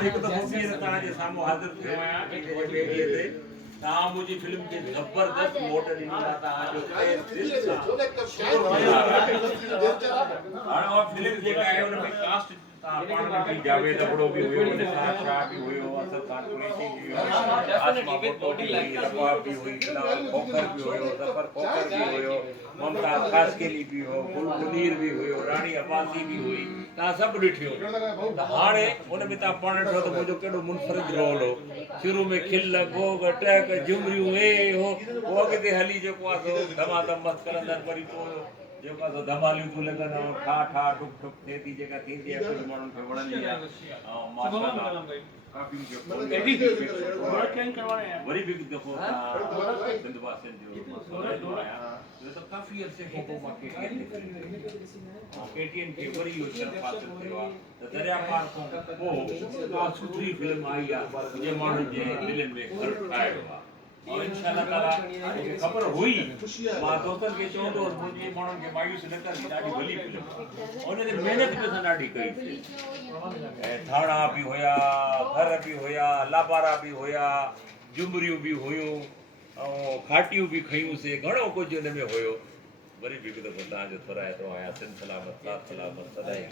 एक तो मूवी है तव्हांजे साम्हूं हाज़िर थियो आहियां इन जे ॿिए ते तव्हां मुंहिंजी फिल्म खे ज़बरदस्त वोट ॾिनी आहे तव्हांजो हाणे उहा फिल्म जेका आहे हुन में कास्ट तव्हां पाण ॾिठी जावेद अबड़ो बि हुयो निसार शाह बि हुयो असद खान कुरैशी बि हुयो आसमा भुट्टो बि हुई रबाब बि हुई बिलावल खोखर बि हुयो ज़फर खोखर बि हुयो मुमताज़ खासकेली बि हुयो गुल मुनीर बि हुयो रानी अब्बासी बि हुई तव्हां सभु ॾिठियो त हाणे हुन में तव्हां पाण ॾिठो त मुंहिंजो केॾो मुनफ़रिद रोल हो शुरू में खिल गोग टहक झुमरियूं हे हो पोइ अॻिते हली जेको आहे सो धमाधम मस्त करंदड़ वरी पोइ जेको आहे धमालियूं थियूं लॻनि ऐं ठा ठा ठुक ठुक थिए थी जेका थींदी आहे कुझु माण्हुनि खे वणंदी आहे ऐं माशाअल्लाह काफ़ी वरी बि हिकु दफ़ो सिंध वासियुनि जो रहंदो आहियां त काफ़ी अरसे खां पोइ मां केटीएन खे वरी इहो शर्फ़ हासिल थियो आहे त दरिया पार खां पोइ का सुठी फिल्म आई आहे जे माण्हुनि जे दिलनि में घर ठाहियो आहे और इंशाअल्लाह ताला मूंखे ख़बर हुई मां दोस्तनि खे चवंदो हुउसि मुंहिंजे माण्हुनि खे मायूस न कर ॾाढी भली फिल्म हुन ते महिनत बि असां ॾाढी कई ऐं थाणा बि हुया घर बि हुया लाबारा बि हुया झुमरियूं बि हुयूं ऐं खाटियूं बि खयूंसीं घणो कुझु हुन में हुयो वरी बि हिकु दफ़ो तव्हांजो थोराइतो आहियां सिंध सलामत साथ सलामत सदाई